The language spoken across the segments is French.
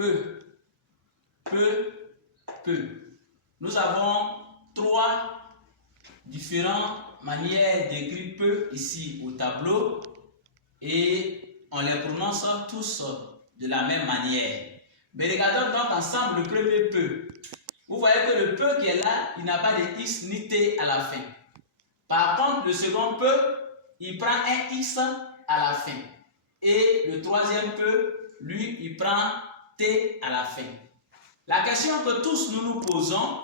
peu, peu, peu. Nous avons 3 différentes manières d'écrire peu ici au tableau et on les prononce tous de la même manière. Mais regardons donc ensemble le premier peu. Vous voyez que le peu qui est là, il n'a pas de X ni T à la fin. Par contre, le second peu, il prend un X à la fin. Et le troisième peu, lui, il prend T à la fin. La question que tous nous nous posons,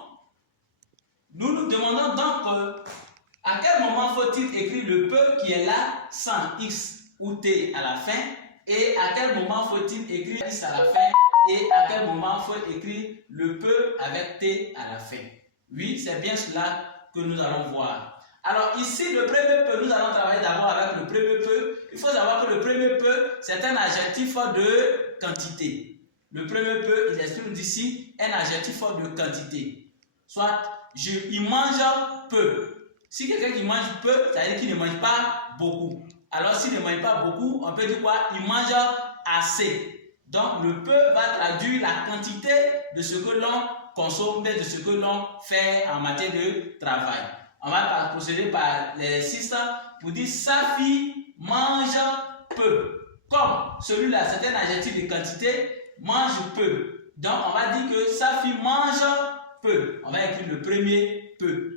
nous nous demandons donc à quel moment faut-il écrire le peu qui est là sans X ou T à la fin et à quel moment faut-il écrire X à la fin et à quel moment faut écrire le peu avec T à la fin. Oui, c'est bien cela que nous allons voir. Alors ici, le premier peu, nous allons travailler d'abord avec le premier peu. Il faut savoir que le premier peu, c'est un adjectif de quantité. Le premier peu, il exprime d'ici un adjectif de quantité. Soit, il mange peu. Si quelqu'un qui mange peu, ça veut dire qu'il ne mange pas beaucoup. Alors s'il ne mange pas beaucoup, on peut dire quoi? Il mange assez. Donc le peu va traduire la quantité de ce que l'on consomme, de ce que l'on fait en matière de travail. On va procéder par l'exercice pour dire sa fille mange peu. Comme celui-là, c'est un adjectif de quantité, mange peu. Donc on va dire que sa fille mange peu. On va écrire le premier peu.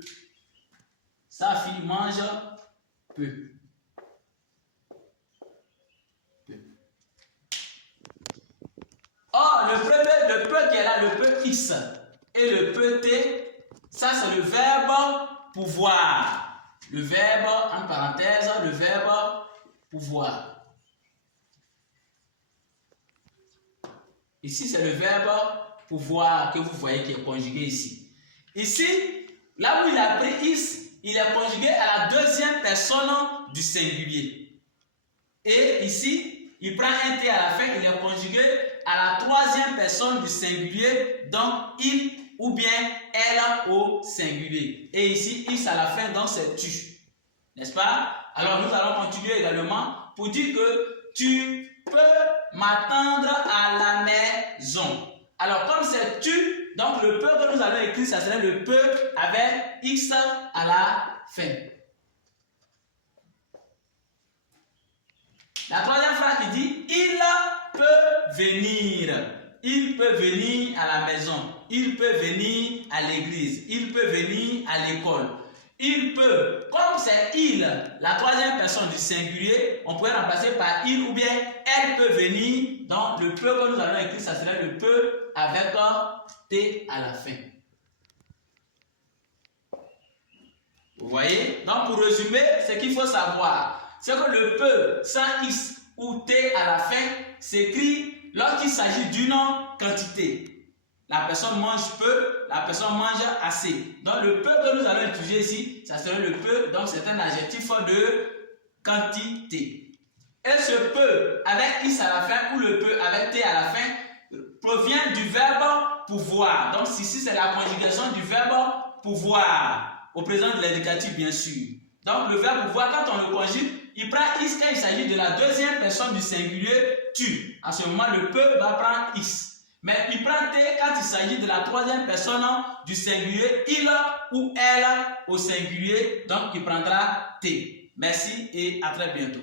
Sa fille mange peu. Or, le peu qui est là, le peu X et le peu T, ça c'est le verbe pouvoir. Le verbe, en parenthèse, le verbe pouvoir. Ici, c'est le verbe pouvoir que vous voyez qui est conjugué ici. Ici, là où il a pris X, il est conjugué à la deuxième personne du singulier. Et ici, il prend un T à la fin, il est conjugué à la troisième personne du singulier, donc il ou bien elle au singulier. Et ici, X à la fin, donc c'est tu. N'est-ce pas? Alors nous allons continuer également pour dire que tu peux m'attendre à la maison. Alors comme c'est tu, donc le peu que nous allons écrire, ça serait le peu avec X à la fin. La troisième phrase qui dit il peut venir. Il peut venir à la maison. Il peut venir à l'église. Il peut venir à l'école. Il peut, comme c'est il, la troisième personne du singulier, on pourrait remplacer par il ou bien elle peut venir. Donc le peu que nous allons écrire, ça serait le peu avec T à la fin. Vous voyez? Donc pour résumer, ce qu'il faut savoir, c'est que le peu sans X ou T à la fin s'écrit lorsqu'il s'agit d'une quantité. La personne mange peu, la personne mange assez. Donc le peu que nous allons utiliser ici, ça serait le peu, donc c'est un adjectif de quantité. Et ce peu avec X à la fin ou le peu avec T à la fin provient du verbe pouvoir. Donc ici c'est la conjugation du verbe pouvoir, au présent de l'indicatif bien sûr. Donc le verbe pouvoir, quand on le conjugue, il prend X quand il s'agit de la deuxième personne du singulier tu. À ce moment, le peu va prendre X. Mais il prend T quand il s'agit de la troisième personne du singulier il ou elle au singulier. Donc il prendra T. Merci et à très bientôt.